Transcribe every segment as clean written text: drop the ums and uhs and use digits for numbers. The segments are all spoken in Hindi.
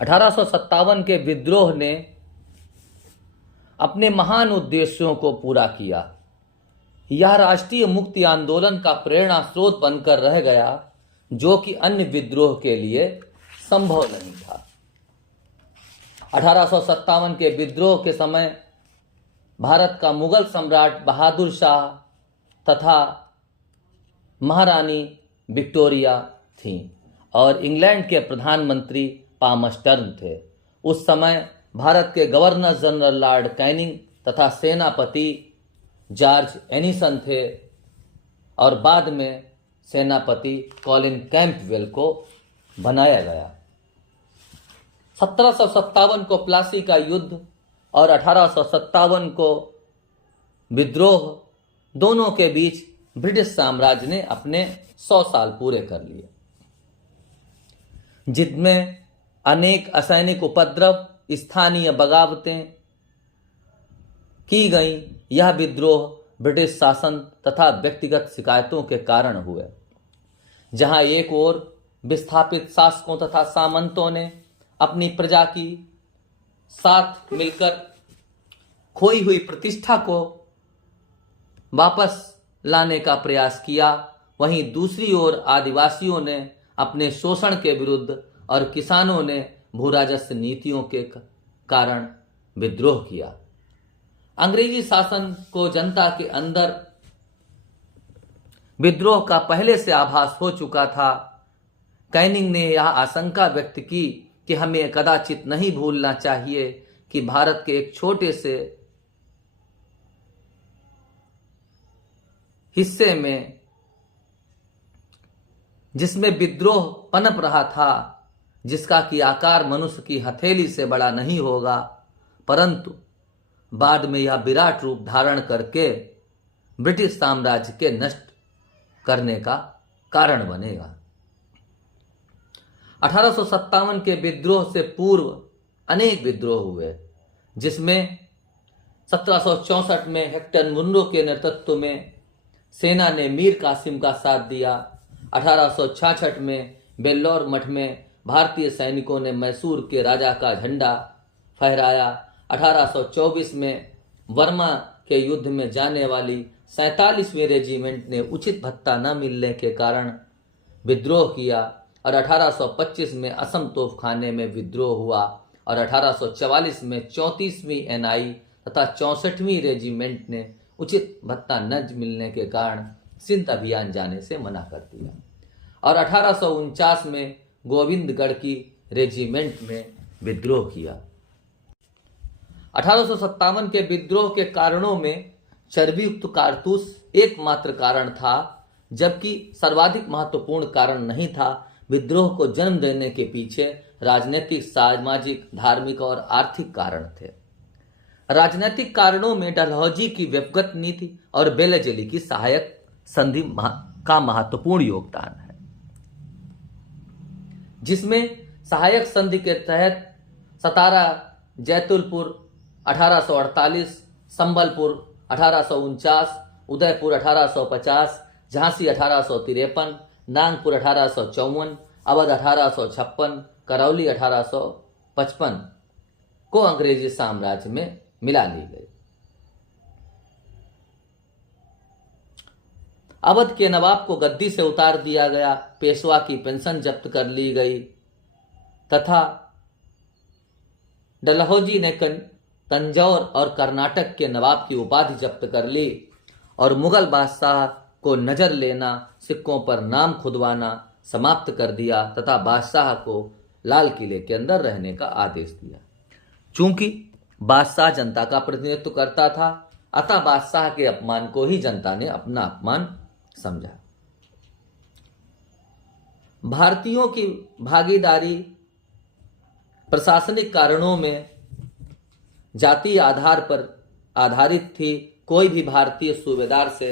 1857 के विद्रोह ने अपने महान उद्देश्यों को पूरा किया। यह राष्ट्रीय मुक्ति आंदोलन का प्रेरणा स्रोत बनकर रह गया, जो कि अन्य विद्रोह के लिए संभव नहीं था। 1857 के विद्रोह के समय भारत का मुगल सम्राट बहादुर शाह तथा महारानी विक्टोरिया थीं और इंग्लैंड के प्रधानमंत्री पामस्टर्न थे। उस समय भारत के गवर्नर जनरल लॉर्ड कैनिंग तथा सेनापति जॉर्ज एनिसन थे और बाद में सेनापति कॉलिन कैंपबेल को बनाया गया। 1757 को प्लासी का युद्ध और 1857 को विद्रोह, दोनों के बीच ब्रिटिश साम्राज्य ने अपने 100 साल पूरे कर लिए, जिनमें अनेक असैनिक उपद्रव, स्थानीय बगावतें की गई। यह विद्रोह ब्रिटिश शासन तथा व्यक्तिगत शिकायतों के कारण हुए, जहां एक ओर विस्थापित शासकों तथा सामंतों ने अपनी प्रजा की साथ मिलकर खोई हुई प्रतिष्ठा को वापस लाने का प्रयास किया, वहीं दूसरी ओर आदिवासियों ने अपने शोषण के विरुद्ध और किसानों ने भूराजस्व नीतियों के कारण विद्रोह किया। अंग्रेजी शासन को जनता के अंदर विद्रोह का पहले से आभास हो चुका था। कैनिंग ने यह आशंका व्यक्त की कि हमें कदाचित नहीं भूलना चाहिए कि भारत के एक छोटे से हिस्से में, जिसमें विद्रोह पनप रहा था, जिसका कि आकार मनुष्य की हथेली से बड़ा नहीं होगा, परंतु बाद में यह विराट रूप धारण करके ब्रिटिश साम्राज्य के नष्ट करने का कारण बनेगा। 1857 के विद्रोह से पूर्व अनेक विद्रोह हुए, जिसमें 1764 में हेक्टर मुनरो के नेतृत्व में सेना ने मीर कासिम का साथ दिया। 1866 में बेल्लौर मठ में भारतीय सैनिकों ने मैसूर के राजा का झंडा फहराया। 1824 में बर्मा के युद्ध में जाने वाली 47वीं रेजिमेंट ने उचित भत्ता न मिलने के कारण विद्रोह किया और 1825 में असम तोपखाने में विद्रोह हुआ और 1844 में 34वीं NI तथा 64वीं रेजिमेंट ने उचित भत्ता न मिलने के कारण सिंध अभियान जाने से मना कर दिया और 1849 में गोविंदगढ़ की रेजिमेंट में विद्रोह किया। 1857 के विद्रोह के कारणों में चर्बीयुक्त कारतूस एकमात्र कारण था, जबकि सर्वाधिक महत्वपूर्ण कारण नहीं था। विद्रोह को जन्म देने के पीछे राजनीतिक, सामाजिक, धार्मिक और आर्थिक कारण थे। राजनीतिक कारणों में डलहौजी की व्यक्तिगत नीति और बेलेजली की सहायक संधि का महत्वपूर्ण योगदान है, जिसमें सहायक संधि के तहत सतारा, जैतुलपुर 1848, संबलपुर 1849, उदयपुर 1850, झांसी 1853, नागपुर 1854, अवध 1856, करौली 1855 को अंग्रेजी साम्राज्य में मिला ली गई। अवध के नवाब को गद्दी से उतार दिया गया, पेशवा की पेंशन जब्त कर ली गई तथा डलहौजी ने तंजौर और कर्नाटक के नवाब की उपाधि जब्त कर ली और मुगल बादशाह को नजर लेना, सिक्कों पर नाम खुदवाना समाप्त कर दिया तथा बादशाह को लाल किले के अंदर रहने का आदेश दिया। चूंकि बादशाह जनता का प्रतिनिधित्व करता था, अतः बादशाह के अपमान को ही जनता ने अपना अपमान समझा। भारतीयों की भागीदारी प्रशासनिक कारणों में जातीय आधार पर आधारित थी। कोई भी भारतीय सूबेदार से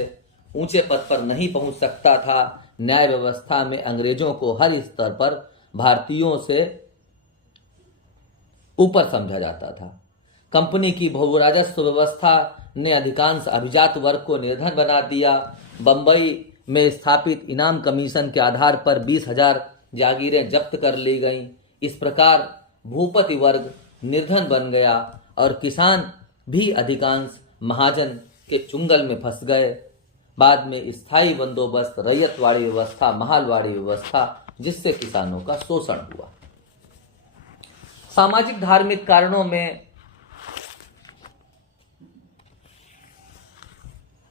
ऊंचे पद पर नहीं पहुंच सकता था। न्याय व्यवस्था में अंग्रेजों को हर स्तर पर भारतीयों से ऊपर समझा जाता था। कंपनी की भूराजस्व व्यवस्था ने अधिकांश अभिजात वर्ग को निर्धन बना दिया। बंबई में स्थापित इनाम कमीशन के आधार पर 20,000 जागीरें जब्त कर ली गईं। इस प्रकार भूपति वर्ग निर्धन बन गया और किसान भी अधिकांश महाजन के चुंगल में फंस गए। बाद में स्थायी बंदोबस्त, रैयतवाड़ी व्यवस्था, महालवाड़ी व्यवस्था, जिससे किसानों का शोषण हुआ। सामाजिक धार्मिक कारणों में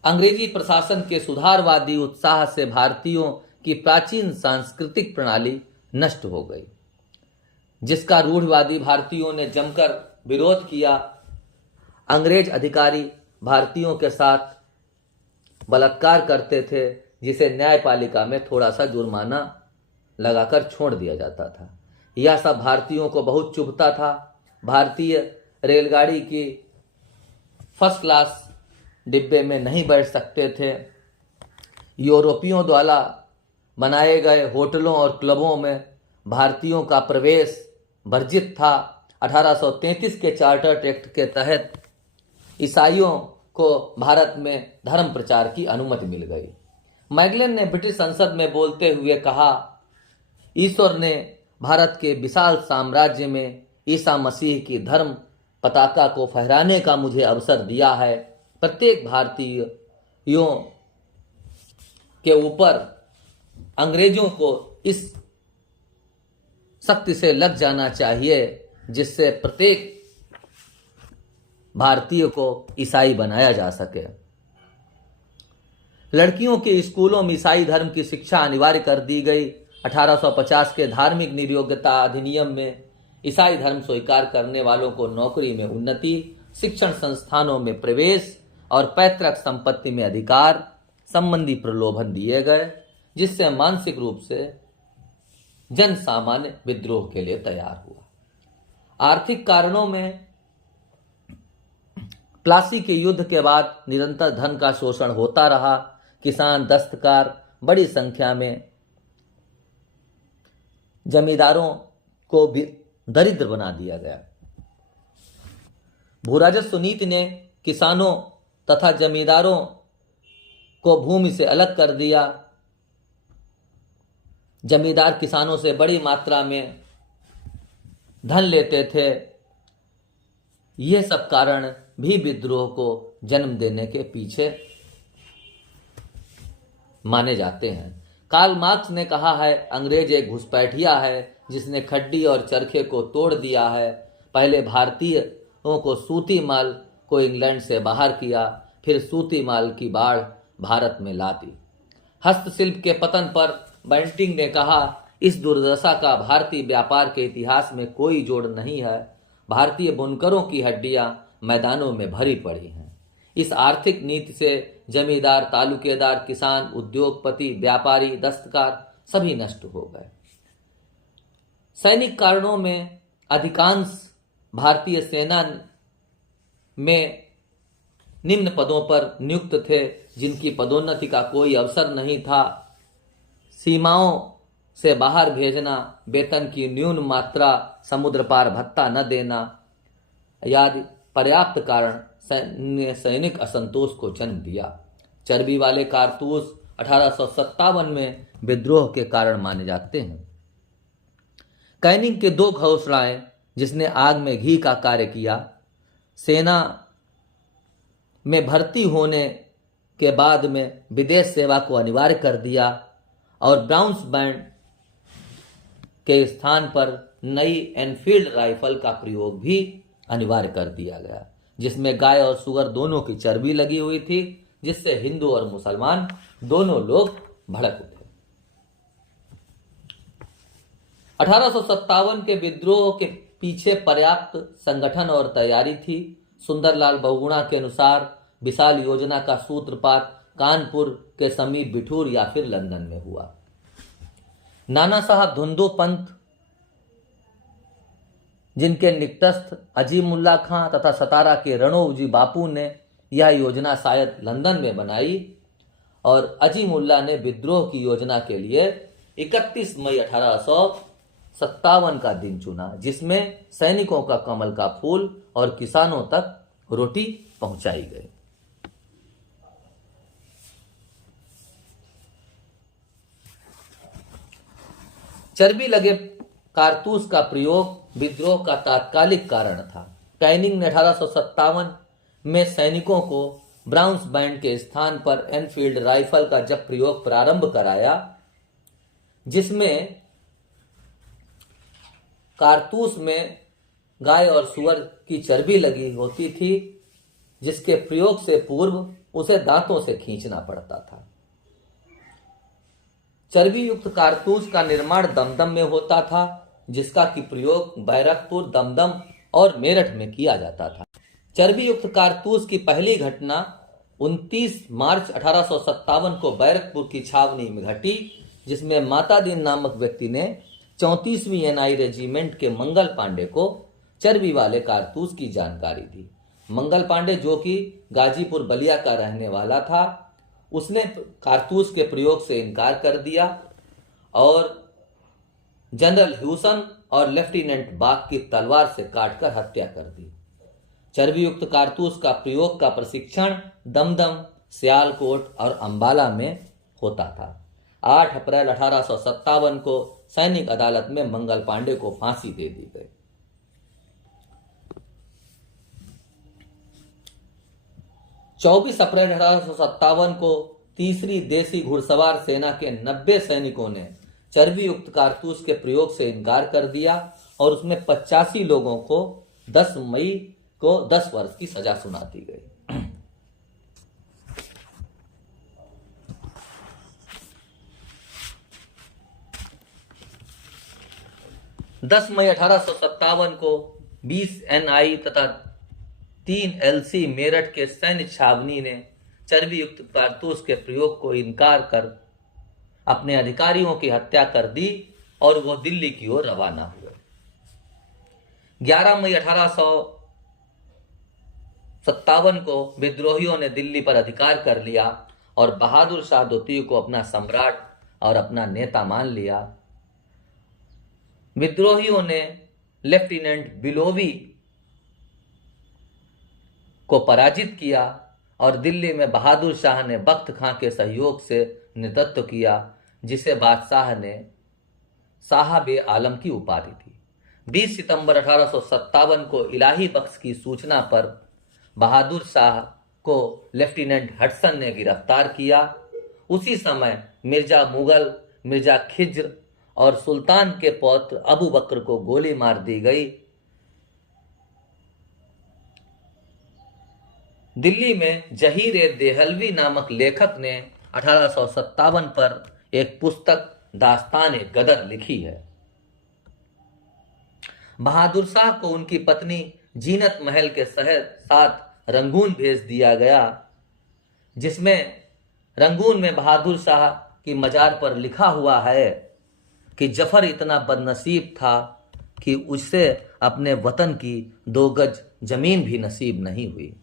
अंग्रेजी प्रशासन के सुधारवादी उत्साह से भारतीयों की प्राचीन सांस्कृतिक प्रणाली नष्ट हो गई, जिसका रूढ़िवादी भारतीयों ने जमकर विरोध किया। अंग्रेज अधिकारी भारतीयों के साथ बलात्कार करते थे, जिसे न्यायपालिका में थोड़ा सा जुर्माना लगाकर छोड़ दिया जाता था। यह सब भारतीयों को बहुत चुभता था। भारतीय रेलगाड़ी की फर्स्ट क्लास डिब्बे में नहीं बैठ सकते थे। यूरोपियों द्वारा बनाए गए होटलों और क्लबों में भारतीयों का प्रवेश वर्जित था। 1833 के चार्टर एक्ट के तहत ईसाइयों को भारत में धर्म प्रचार की अनुमति मिल गई। मैगलन ने ब्रिटिश संसद में बोलते हुए कहा, ईश्वर ने भारत के विशाल साम्राज्य में ईसा मसीह की धर्म पताका को फहराने का मुझे अवसर दिया है। प्रत्येक भारतीयों के ऊपर अंग्रेजों को इस शक्ति से लग जाना चाहिए, जिससे प्रत्येक भारतीय को ईसाई बनाया जा सके। लड़कियों के स्कूलों में ईसाई धर्म की शिक्षा अनिवार्य कर दी गई। 1850 के धार्मिक नियोग्यता अधिनियम में ईसाई धर्म स्वीकार करने वालों को नौकरी में उन्नति, शिक्षण संस्थानों में प्रवेश और पैतृक संपत्ति में अधिकार संबंधी प्रलोभन दिए गए, जिससे मानसिक रूप से जन सामान्य विद्रोह के लिए तैयार हुआ। आर्थिक कारणों में प्लासी के युद्ध के बाद निरंतर धन का शोषण होता रहा। किसान, दस्तकार, बड़ी संख्या में जमींदारों को भी दरिद्र बना दिया गया। भूराजस्व नीति ने किसानों तथा जमींदारों को भूमि से अलग कर दिया। जमींदार किसानों से बड़ी मात्रा में धन लेते थे। ये सब कारण भी विद्रोह को जन्म देने के पीछे माने जाते हैं। कार्ल मार्क्स ने कहा है, अंग्रेज एक घुसपैठिया है जिसने खड्डी और चरखे को तोड़ दिया है। पहले भारतीयों को सूती माल को इंग्लैंड से बाहर किया, फिर सूती माल की बाढ़ भारत में लाती। हस्तशिल्प के पतन पर बंटिंग ने कहा, इस दुर्दशा का भारतीय व्यापार के इतिहास में कोई जोड़ नहीं है। भारतीय बुनकरों की हड्डियां मैदानों में भरी पड़ी हैं। इस आर्थिक नीति से जमींदार, तालुकेदार, किसान, उद्योगपति, व्यापारी, दस्तकार सभी नष्ट हो गए। सैनिक कारणों में अधिकांश भारतीय सेना में निम्न पदों पर नियुक्त थे, जिनकी पदोन्नति का कोई अवसर नहीं था। सीमाओं से बाहर भेजना, वेतन की न्यून मात्रा, समुद्र पार भत्ता न देना आदि पर्याप्त कारण सैनिक असंतोष को जन्म दिया। चर्बी वाले कारतूस 1857 में विद्रोह के कारण माने जाते हैं। कैनिंग के 2 घोषणाएं, जिसने आग में घी का कार्य किया, सेना में भर्ती होने के बाद में विदेश सेवा को अनिवार्य कर दिया और ब्राउन्स बैंड के स्थान पर नई एनफील्ड राइफल का प्रयोग भी अनिवार्य कर दिया गया, जिसमें गाय और सुअर दोनों की चर्बी लगी हुई थी, जिससे हिंदू और मुसलमान दोनों लोग भड़क उठे। 1857 के विद्रोह के पीछे पर्याप्त संगठन और तैयारी थी। सुंदरलाल बहुगुणा के अनुसार विशाल योजना का सूत्रपात कानपुर के समीप बिठूर या फिर लंदन में हुआ। नाना साहब धुंधो पंत, जिनके निकटस्थ अजीमुल्ला खां तथा सतारा के रणोजी बापू ने यह योजना शायद लंदन में बनाई, और अजीमुल्ला ने विद्रोह की योजना के लिए 31 मई 1857 का दिन चुना, जिसमें सैनिकों का कमल का फूल और किसानों तक रोटी पहुंचाई गई। चर्बी लगे कारतूस का प्रयोग विद्रोह का तात्कालिक कारण था। कैनिंग ने 1857 में सैनिकों को ब्राउन्स बैंड के स्थान पर एनफील्ड राइफल का जब प्रयोग प्रारंभ कराया, जिसमें कारतूस में गाय और सुअर की चर्बी लगी होती थी, जिसके प्रयोग से पूर्व उसे दांतों से खींचना पड़ता था। चर्बी युक्त कारतूस का निर्माण दमदम में होता था, जिसका की प्रयोग बैरकपुर, दमदम और मेरठ में किया जाता था। चर्बी युक्त कारतूस की पहली घटना 29 मार्च 1857 को बैरकपुर की छावनी में घटी, जिसमें माता दीन नामक व्यक्ति ने 34वीं एनआई रेजिमेंट के मंगल पांडे को चर्बी वाले कारतूस की जानकारी दी। मंगल पांडे, जो कि गाजीपुर बलिया का रहने वाला था, उसने कारतूस के प्रयोग से इनकार कर दिया और जनरल ह्यूसन और लेफ्टिनेंट बाग की तलवार से काटकर हत्या कर दी। चर्बी युक्त कारतूस का प्रयोग का प्रशिक्षण दमदम, सियालकोट और अंबाला में होता था। 8 अप्रैल 1857 को सैनिक अदालत में मंगल पांडे को फांसी दे दी गई। चौबीस अप्रैल 1857 को तीसरी देसी घुड़सवार सेना के 90 सैनिकों ने चर्बी युक्त कारतूस के प्रयोग से इनकार कर दिया और उसमें 85 लोगों को 10 मई को 10 वर्ष की सजा सुना दी गई। 10 मई 1857 को 20 एनआई तथा 3 एलसी मेरठ के सैन्य छावनी ने चर्बी युक्त कारतूस के प्रयोग को इनकार कर अपने अधिकारियों की हत्या कर दी और वो दिल्ली की ओर रवाना हुए। 11 मई 1857 को विद्रोहियों ने दिल्ली पर अधिकार कर लिया और बहादुर शाह द्वितीय को अपना सम्राट और अपना नेता मान लिया। विद्रोहियों ने लेफ्टिनेंट बिलोवी को पराजित किया और दिल्ली में बहादुर शाह ने बख्त खां के सहयोग से नेतृत्व किया, जिसे बादशाह ने साहब ए आलम की उपाधि थी। 20 सितंबर 1857 को इलाही बख्श की सूचना पर बहादुर शाह को लेफ्टिनेंट हडसन ने गिरफ्तार किया। उसी समय मिर्जा मुगल, मिर्जा खिज्र और सुल्तान के पौत्र अबू बकर को गोली मार दी गई। दिल्ली में जहीर ए देहलवी नामक लेखक ने 1857 पर एक पुस्तक दास्तान ए गदर लिखी है। बहादुर शाह को उनकी पत्नी जीनत महल के साथ रंगून भेज दिया गया, जिसमें रंगून में बहादुर शाह की मजार पर लिखा हुआ है कि जफर इतना बदनसीब था कि उससे अपने वतन की 2 गज जमीन भी नसीब नहीं हुई।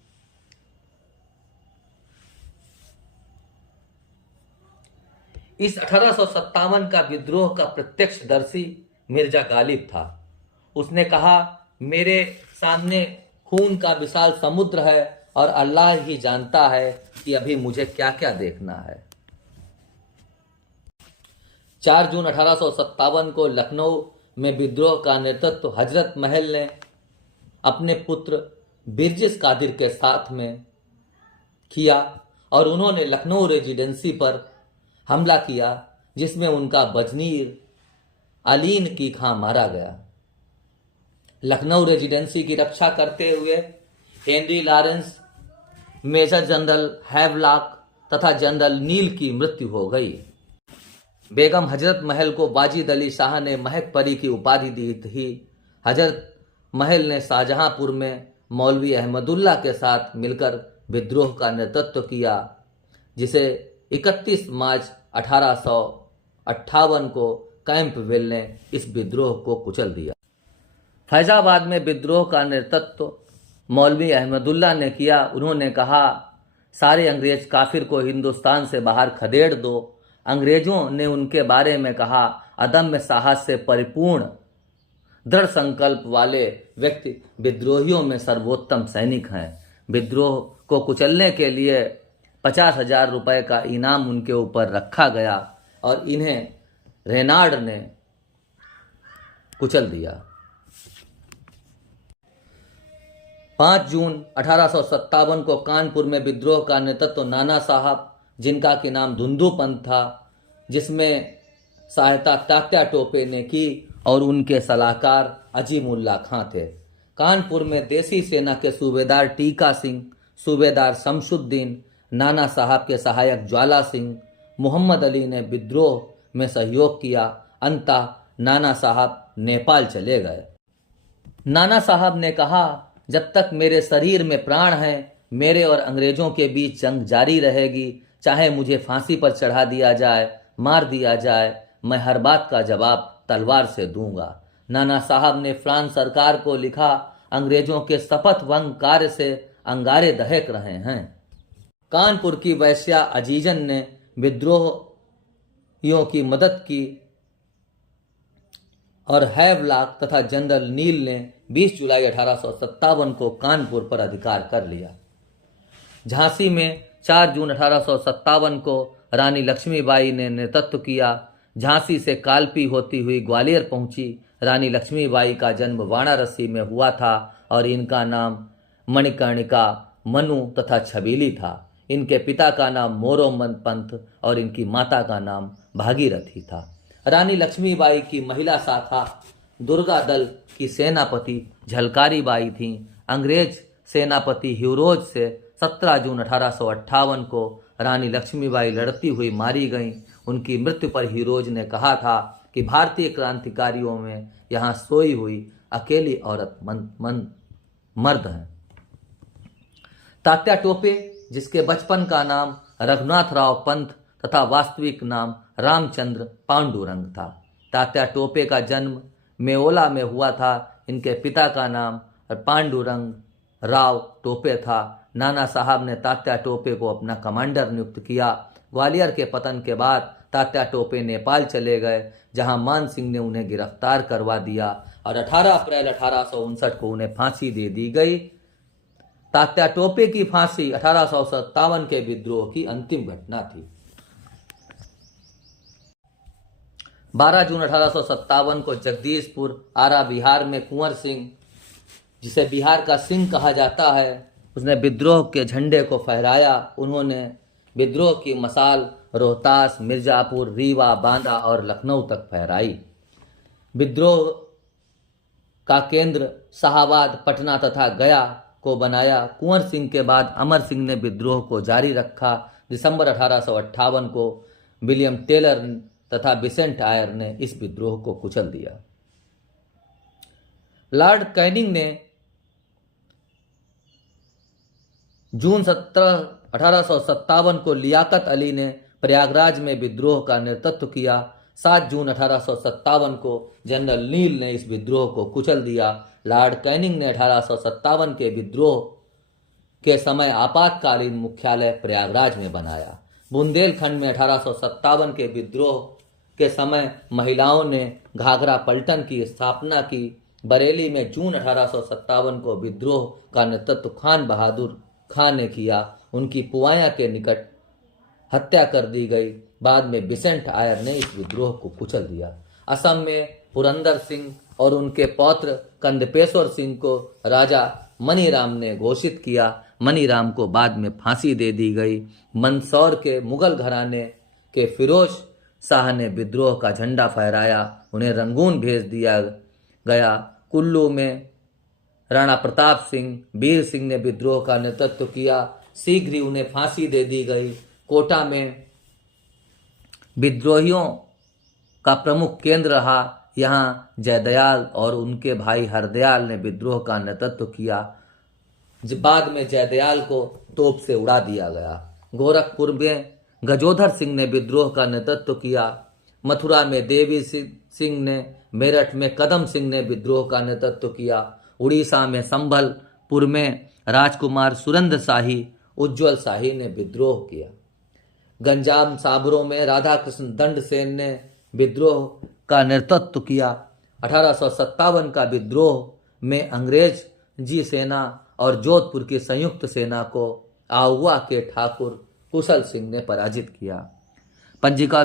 इस 1857 का विद्रोह का प्रत्यक्षदर्शी मिर्जा गालिब था। उसने कहा, मेरे सामने खून का विशाल समुद्र है और अल्लाह ही जानता है कि अभी मुझे क्या क्या देखना है। 4 जून 1857 को लखनऊ में विद्रोह का नेतृत्व हजरत महल ने अपने पुत्र बिरजिस कादिर के साथ में किया और उन्होंने लखनऊ रेजिडेंसी पर हमला किया, जिसमें उनका वजीर अलीन की खां मारा गया। लखनऊ रेजिडेंसी की रक्षा करते हुए Henry Lawrence, major general Havelock तथा जनरल नील की मृत्यु हो गई। बेगम हजरत महल को वाजिद अली शाह ने महक परी की उपाधि दी थी। हजरत महल ने शाहजहांपुर में मौलवी अहमदुल्ला के साथ मिलकर विद्रोह का नेतृत्व किया, जिसे 31 मार्च 1858 को कैंपवेल ने इस विद्रोह को कुचल दिया। फैजाबाद में विद्रोह का नेतृत्व मौलवी अहमदुल्ला ने किया। उन्होंने कहा, सारे अंग्रेज काफिर को हिंदुस्तान से बाहर खदेड़ दो। अंग्रेजों ने उनके बारे में कहा, अदम्य साहस से परिपूर्ण दृढ़ संकल्प वाले व्यक्ति विद्रोहियों में सर्वोत्तम सैनिक हैं। विद्रोह को कुचलने के लिए 50,000 रुपए का इनाम उनके ऊपर रखा गया और इन्हें रेनार्ड ने कुचल दिया। 5 जून 1857 को कानपुर में विद्रोह का नेतृत्व नाना साहब, जिनका कि नाम धुंधु पंत था, जिसमें सहायता तात्या टोपे ने की और उनके सलाहकार अजीमुल्ला खां थे। कानपुर में देसी सेना के सूबेदार टीका सिंह, सूबेदार शमशुद्दीन, नाना साहब के सहायक ज्वाला सिंह, मोहम्मद अली ने विद्रोह में सहयोग किया। अंततः नाना साहब नेपाल चले गए। नाना साहब ने कहा, जब तक मेरे शरीर में प्राण है, मेरे और अंग्रेजों के बीच जंग जारी रहेगी। चाहे मुझे फांसी पर चढ़ा दिया जाए, मार दिया जाए, मैं हर बात का जवाब तलवार से दूंगा। नाना साहब ने फ्रांस सरकार को लिखा, अंग्रेजों के शपथ भंग कार्य से अंगारे दहक रहे हैं। कानपुर की वैश्या अजीजन ने विद्रोहियों की मदद की और हैवलॉक तथा जनरल नील ने 20 जुलाई 1857 को कानपुर पर अधिकार कर लिया। झांसी में 4 जून 1857 को रानी लक्ष्मीबाई ने नेतृत्व किया। झांसी से कालपी होती हुई ग्वालियर पहुंची। रानी लक्ष्मीबाई का जन्म वाराणसी में हुआ था और इनका नाम मणिकर्णिका, मनु तथा छबीली था। इनके पिता का नाम मोरोमन पंत और इनकी माता का नाम भागीरथी था। रानी लक्ष्मीबाई की महिला शाखा दुर्गा दल की सेनापति झलकारी बाई थीं। अंग्रेज सेनापति ह्यूरोज से 17 जून 1858 को रानी लक्ष्मीबाई लड़ती हुई मारी गईं। उनकी मृत्यु पर ह्यूरोज ने कहा था कि भारतीय क्रांतिकारियों में यहाँ सोई हुई अकेली औरत मर्द है। तात्या टोपे, जिसके बचपन का नाम रघुनाथ राव पंत तथा वास्तविक नाम रामचंद्र पांडुरंग था। तात्या टोपे का जन्म मेओला में हुआ था। इनके पिता का नाम पांडुरंग राव टोपे था। नाना साहब ने तात्या टोपे को अपना कमांडर नियुक्त किया। ग्वालियर के पतन के बाद तात्या टोपे नेपाल चले गए, जहां मान सिंह ने उन्हें गिरफ्तार करवा दिया और 18 अप्रैल 1859 को उन्हें फांसी दे दी गई। तात्या टोपे की फांसी 1857 के विद्रोह की अंतिम घटना थी। 12 जून 1857 को जगदीशपुर आरा बिहार में कुंवर सिंह, जिसे बिहार का सिंह कहा जाता है, उसने विद्रोह के झंडे को फहराया। उन्होंने विद्रोह की मसाल रोहतास, मिर्जापुर, रीवा, बांदा और लखनऊ तक फहराई। विद्रोह का केंद्र शाहाबाद, पटना तथा गया को बनाया। कुंवर सिंह के बाद अमर सिंह ने विद्रोह को जारी रखा। दिसंबर 1858 को विलियम टेलर तथा बिसेंट आयर ने इस विद्रोह को कुचल दिया। लॉर्ड कैनिंग ने जून 17, 1857 को लियाकत अली ने प्रयागराज में विद्रोह का नेतृत्व किया। 7 जून 1857 को जनरल नील ने इस विद्रोह को कुचल दिया। लॉर्ड कैनिंग ने 1857 के विद्रोह के समय आपातकालीन मुख्यालय प्रयागराज में बनाया। बुंदेलखंड में 1857 के विद्रोह के समय महिलाओं ने घाघरा पलटन की स्थापना की। बरेली में जून 1857 को विद्रोह का नेतृत्व खान बहादुर खान ने किया। उनकी पुवाया के निकट हत्या कर दी गई। बाद में बिसेंट आयर ने इस विद्रोह को कुचल दिया। असम में पुरंदर सिंह और उनके पौत्र कंदपेश्वर सिंह को राजा मनीराम ने घोषित किया। मनीराम को बाद में फांसी दे दी गई। मंदसौर के मुगल घराने के फिरोज शाह ने विद्रोह का झंडा फहराया। उन्हें रंगून भेज दिया गया। कुल्लू में राणा प्रताप सिंह, वीर सिंह ने विद्रोह का नेतृत्व किया। शीघ्र ही उन्हें फांसी दे दी गई। कोटा में विद्रोहियों का प्रमुख केंद्र रहा। यहाँ जयदयाल और उनके भाई हरदयाल ने विद्रोह का नेतृत्व किया। बाद में जयदयाल को तोप से उड़ा दिया गया। गोरखपुर में गजोधर सिंह ने विद्रोह का नेतृत्व किया। मथुरा में देवी सिंह ने, मेरठ में कदम सिंह ने विद्रोह का नेतृत्व किया। उड़ीसा में संभलपुर में राजकुमार सुरेंद्र शाही, उज्ज्वल शाही ने विद्रोह किया। गंजाम साबरों में राधा कृष्ण दंड सेन ने विद्रोह का नेतृत्व किया। 1857 का विद्रोह में अंग्रेजी सेना और जोधपुर की संयुक्त सेना को आउवा के ठाकुर कुशल सिंह ने पराजित किया। पंजिका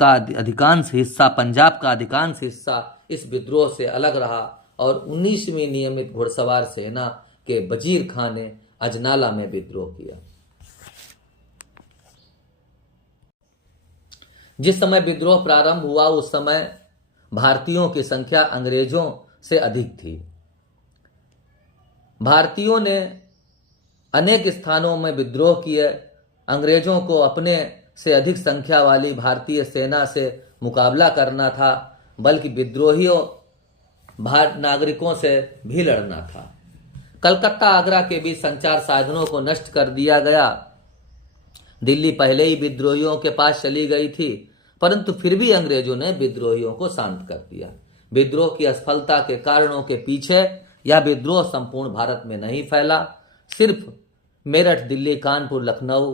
का अधिकांश हिस्सा, पंजाब का अधिकांश हिस्सा इस विद्रोह से अलग रहा और 19वीं नियमित घुड़सवार सेना के वजीर खां ने अजनाला में विद्रोह किया। जिस समय विद्रोह प्रारंभ हुआ उस समय भारतीयों की संख्या अंग्रेजों से अधिक थी। भारतीयों ने अनेक स्थानों में विद्रोह किए। अंग्रेजों को अपने से अधिक संख्या वाली भारतीय सेना से मुकाबला करना था, बल्कि विद्रोहियों भारत नागरिकों से भी लड़ना था। कलकत्ता आगरा के बीच संचार साधनों को नष्ट कर दिया गया। दिल्ली पहले ही विद्रोहियों के पास चली गई थी, परंतु फिर भी अंग्रेजों ने विद्रोहियों को शांत कर दिया। विद्रोह की असफलता के कारणों के पीछे यह विद्रोह संपूर्ण भारत में नहीं फैला, सिर्फ मेरठ, दिल्ली, कानपुर, लखनऊ,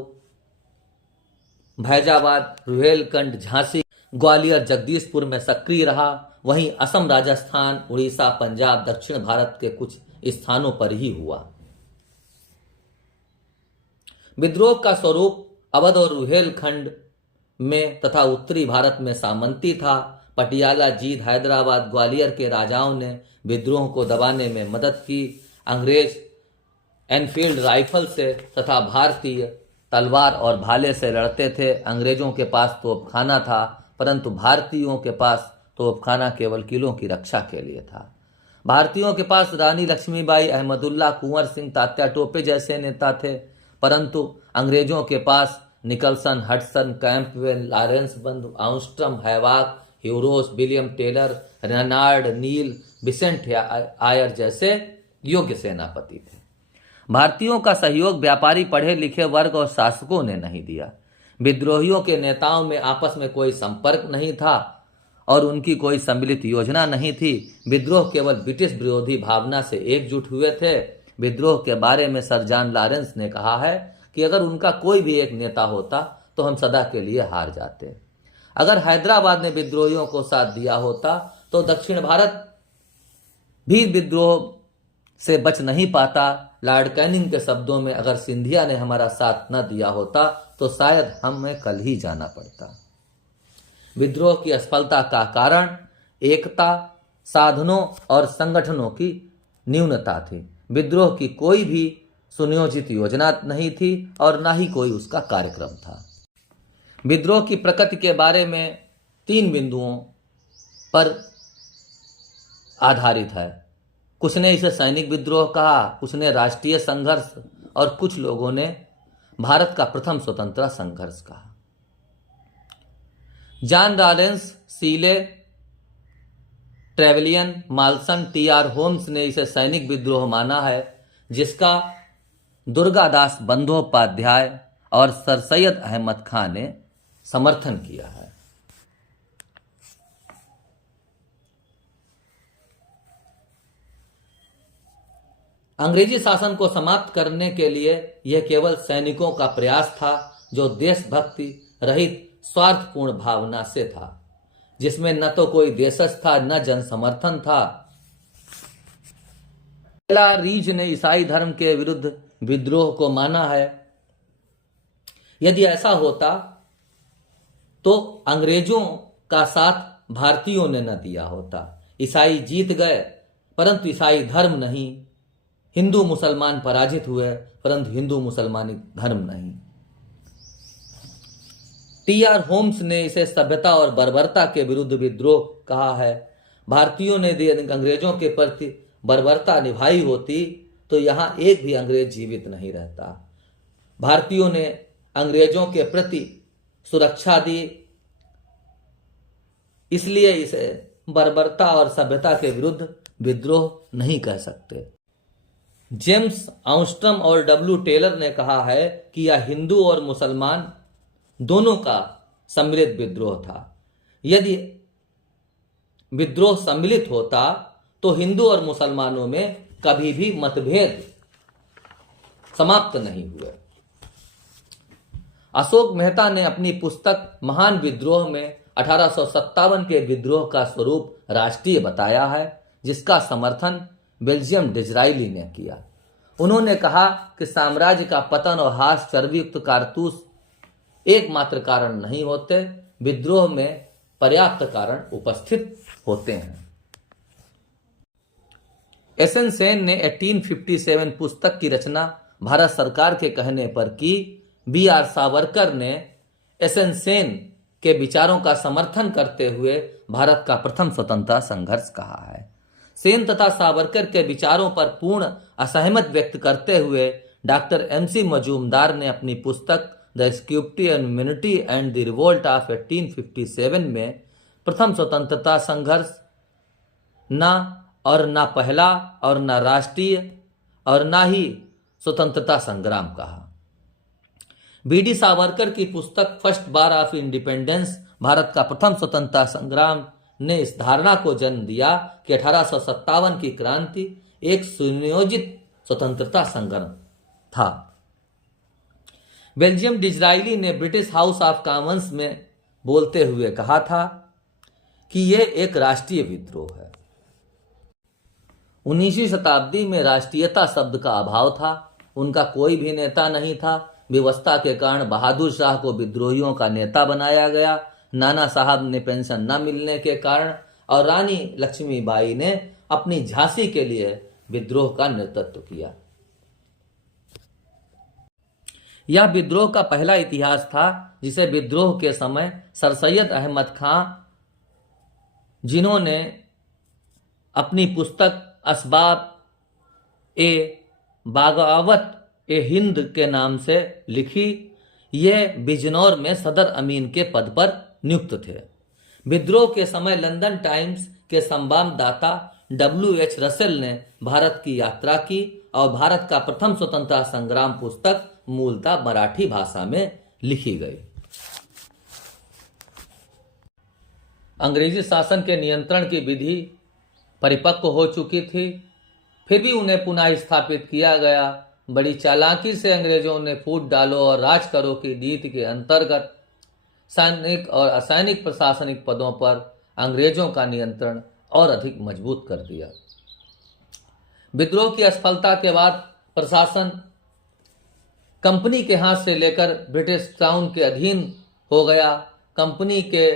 फैजाबाद, रुहेलखंड, झांसी, ग्वालियर, जगदीशपुर में सक्रिय रहा। वहीं असम, राजस्थान, उड़ीसा, पंजाब, दक्षिण भारत के कुछ स्थानों पर ही हुआ। विद्रोह का स्वरूप अवध और रुहेलखंड में तथा उत्तरी भारत में सामंती था। पटियाला, जींद, हैदराबाद, ग्वालियर के राजाओं ने विद्रोह को दबाने में मदद की। अंग्रेज एनफील्ड राइफल से तथा भारतीय तलवार और भाले से लड़ते थे। अंग्रेजों के पास तोपखाना था, परंतु भारतीयों के पास तोपखाना केवल किलों की रक्षा के लिए था। भारतीयों के पास रानी लक्ष्मीबाई, अहमदुल्ला, कुंवर सिंह, तात्या टोपे जैसे नेता थे, परंतु अंग्रेजों के पास निकलसन, हडसन, कैंपबेल, लॉरेंस बंधु, आर्मस्ट्रांग, हैवाक, ह्यूरोस, विलियम टेलर, रेनार्ड, नील, बिसेंट आयर जैसे योग्य सेनापति थे। भारतीयों का सहयोग व्यापारी, पढ़े लिखे वर्ग और शासकों ने नहीं दिया। विद्रोहियों के नेताओं में आपस में कोई संपर्क नहीं था और उनकी कोई सम्मिलित योजना नहीं थी। विद्रोह केवल ब्रिटिश विरोधी भावना से एकजुट हुए थे। विद्रोह के बारे में सर जॉन लॉरेंस ने कहा है कि अगर उनका कोई भी एक नेता होता तो हम सदा के लिए हार जाते। अगर हैदराबाद ने विद्रोहियों को साथ दिया होता तो दक्षिण भारत भी विद्रोह से बच नहीं पाता। लॉर्ड कैनिंग के शब्दों में, अगर सिंधिया ने हमारा साथ न दिया होता तो शायद हमें कल ही जाना पड़ता। विद्रोह की असफलता का कारण एकता, साधनों और संगठनों की न्यूनता थी। विद्रोह की कोई भी सुनियोजित योजना नहीं थी और न ही कोई उसका कार्यक्रम था। विद्रोह की प्रकृति के बारे में 3 बिंदुओं पर आधारित है। कुछ ने इसे सैनिक विद्रोह कहा, कुछ ने राष्ट्रीय संघर्ष और कुछ लोगों ने भारत का प्रथम स्वतंत्रता संघर्ष कहा। John Lawrence, Seeley, Trevelyan, Malleson, T R. Holmes ने इसे सैनिक विद्रोह माना है, जिसका दुर्गादास बंदोपाध्याय और सर सैयद अहमद खान ने समर्थन किया है। अंग्रेजी शासन को समाप्त करने के लिए यह केवल सैनिकों का प्रयास था, जो देशभक्ति रहित स्वार्थपूर्ण भावना से था, जिसमें न तो कोई देशज था न जन समर्थन था। रीज ने ईसाई धर्म के विरुद्ध विद्रोह को माना है। यदि ऐसा होता तो अंग्रेजों का साथ भारतीयों ने न दिया होता। ईसाई जीत गए, परंतु ईसाई धर्म नहीं। हिंदू मुसलमान पराजित हुए, परंतु हिंदू मुसलमानी धर्म नहीं। टी.आर. होम्स ने इसे सभ्यता और बर्बरता के विरुद्ध विद्रोह कहा है। भारतीयों ने यदि अंग्रेजों के प्रति बर्बरता निभाई होती तो यहां एक भी अंग्रेज जीवित नहीं रहता। भारतीयों ने अंग्रेजों के प्रति सुरक्षा दी, इसलिए इसे बर्बरता और सभ्यता के विरुद्ध विद्रोह नहीं कह सकते। जेम्स आर्मस्ट्रांग और डब्ल्यू टेलर ने कहा है कि यह हिंदू और मुसलमान दोनों का सम्मिलित विद्रोह था। यदि विद्रोह सम्मिलित होता तो हिंदू और मुसलमानों में कभी भी मतभेद समाप्त नहीं हुए। अशोक मेहता ने अपनी पुस्तक महान विद्रोह में 1857 के विद्रोह का स्वरूप राष्ट्रीय बताया है, जिसका समर्थन बेल्जियम डिजराइली ने किया। उन्होंने कहा कि साम्राज्य का पतन और हास चर्बीयुक्त कारतूस एकमात्र कारण नहीं होते, विद्रोह में पर्याप्त कारण उपस्थित होते हैं। एसएन सेन ने 1857 पुस्तक की रचना भारत सरकार के कहने पर की। बी.आर. सावरकर ने एसएन सेन के विचारों का समर्थन करते हुए भारत का प्रथम स्वतंत्रता संघर्ष कहा है। सेन तथा सावरकर के विचारों पर पूर्ण असहमत व्यक्त करते हुए डॉक्टर एम.सी. मजूमदार ने अपनी पुस्तक द स्क्रिप्टियन यूनिटी एंड द रिवोल्ट ऑफ 1857 में प्रथम स्वतंत्रता संघर्ष न पहला और न राष्ट्रीय और न ही स्वतंत्रता संग्राम कहा। बी.डी. सावरकर की पुस्तक first bar of independence Bharat का प्रथम स्वतंत्रता संग्राम ने इस धारणा को जन्म दिया कि 1857 की क्रांति एक सुनियोजित स्वतंत्रता संग्राम था। बेल्जियम डिजराइली ने ब्रिटिश हाउस ऑफ कॉमन्स में बोलते हुए कहा था कि यह एक राष्ट्रीय विद्रोह है। 19वीं शताब्दी में राष्ट्रीयता शब्द का अभाव था। उनका कोई भी नेता नहीं था। व्यवस्था के कारण बहादुर शाह को विद्रोहियों का नेता बनाया गया। नाना साहब ने पेंशन न मिलने के कारण और रानी लक्ष्मीबाई ने अपनी झांसी के लिए विद्रोह का नेतृत्व किया। यह विद्रोह का पहला इतिहास था जिसे विद्रोह के समय सर सैयद अहमद खां, जिन्होंने अपनी पुस्तक असबाब ए बगावत ए हिंद के नाम से लिखी, यह बिजनौर में सदर अमीन के पद पर नियुक्त थे। विद्रोह के समय लंदन टाइम्स के संवाददाता W.H. रसेल ने भारत की यात्रा की और भारत का प्रथम स्वतंत्रता संग्राम पुस्तक मूलतः मराठी भाषा में लिखी गई। अंग्रेजी शासन के नियंत्रण की विधि परिपक्व हो चुकी थी, फिर भी उन्हें पुनः स्थापित किया गया। बड़ी चालाकी से अंग्रेजों ने फूट डालो और राज करो की नीति के अंतर्गत सैनिक और असैनिक प्रशासनिक पदों पर अंग्रेजों का नियंत्रण और अधिक मजबूत कर दिया। विद्रोह की असफलता के बाद प्रशासन कंपनी के हाथ से लेकर ब्रिटिश क्राउन के अधीन हो गया। कंपनी के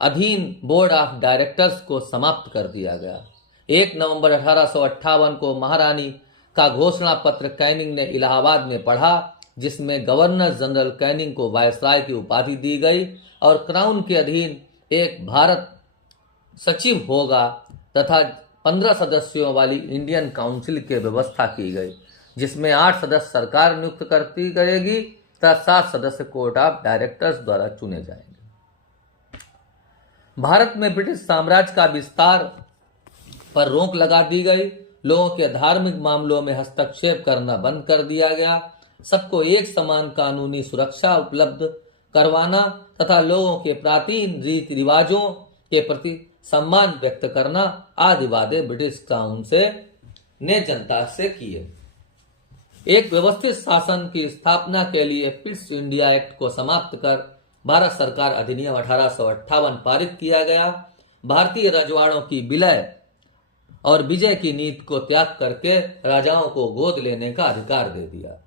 अधीन बोर्ड ऑफ डायरेक्टर्स को समाप्त कर दिया गया। 1 नवंबर 1858 को महारानी का घोषणा पत्र कैनिंग ने इलाहाबाद में पढ़ा, जिसमें गवर्नर जनरल कैनिंग को वायसराय की उपाधि दी गई और क्राउन के अधीन एक भारत सचिव होगा तथा 15 सदस्यों वाली इंडियन काउंसिल की व्यवस्था की गई, जिसमें 8 सदस्य सरकार नियुक्त करती करेगी तथा 7 सदस्य कोर्ट ऑफ डायरेक्टर्स द्वारा चुने जाएंगे। भारत में ब्रिटिश साम्राज्य का विस्तार पर रोक लगा दी गई। लोगों के धार्मिक मामलों में हस्तक्षेप करना बंद कर दिया गया। सबको एक समान कानूनी सुरक्षा उपलब्ध करवाना तथा लोगों के प्राचीन रीति रिवाजों के प्रति सम्मान व्यक्त करना आदि वादे ब्रिटिश क्राउन ने जनता से किए। एक व्यवस्थित शासन की स्थापना के लिए पिट्स इंडिया एक्ट को समाप्त कर भारत सरकार अधिनियम 1858 पारित किया गया। भारतीय रजवाड़ों की विलय और विजय की नीति को त्याग करके राजाओं को गोद लेने का अधिकार दे दिया।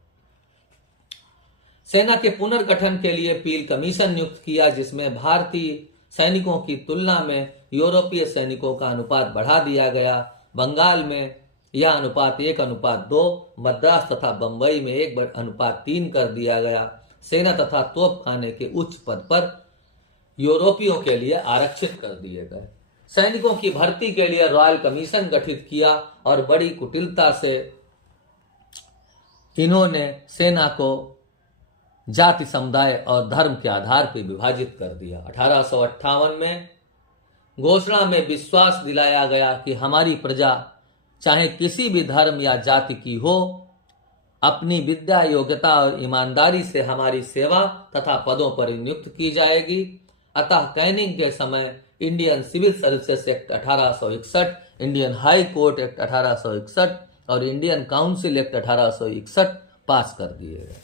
सेना के पुनर्गठन के लिए पील कमीशन नियुक्त किया, जिसमें भारतीय सैनिकों की तुलना में यूरोपीय सैनिकों का अनुपात बढ़ा दिया गया। बंगाल में यह अनुपात 1:2, मद्रास तथा बंबई में 1:3 कर दिया गया। सेना तथा तोपखाने के उच्च पद पर यूरोपियों के लिए आरक्षित कर दिए गए। सैनिकों की भर्ती के लिए रॉयल कमीशन गठित किया और बड़ी कुटिलता से इन्होंने सेना को जाति, समुदाय और धर्म के आधार पर विभाजित कर दिया। 1858 में घोषणा में विश्वास दिलाया गया कि हमारी प्रजा चाहे किसी भी धर्म या जाति की हो, अपनी विद्या, योग्यता और ईमानदारी से हमारी सेवा तथा पदों पर नियुक्त की जाएगी। अतः कैनिंग के समय Indian civil services act 1861, Indian high court act 1861 और इंडियन काउंसिल एक्ट 1861 पास कर दिए गए।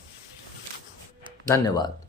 धन्यवाद।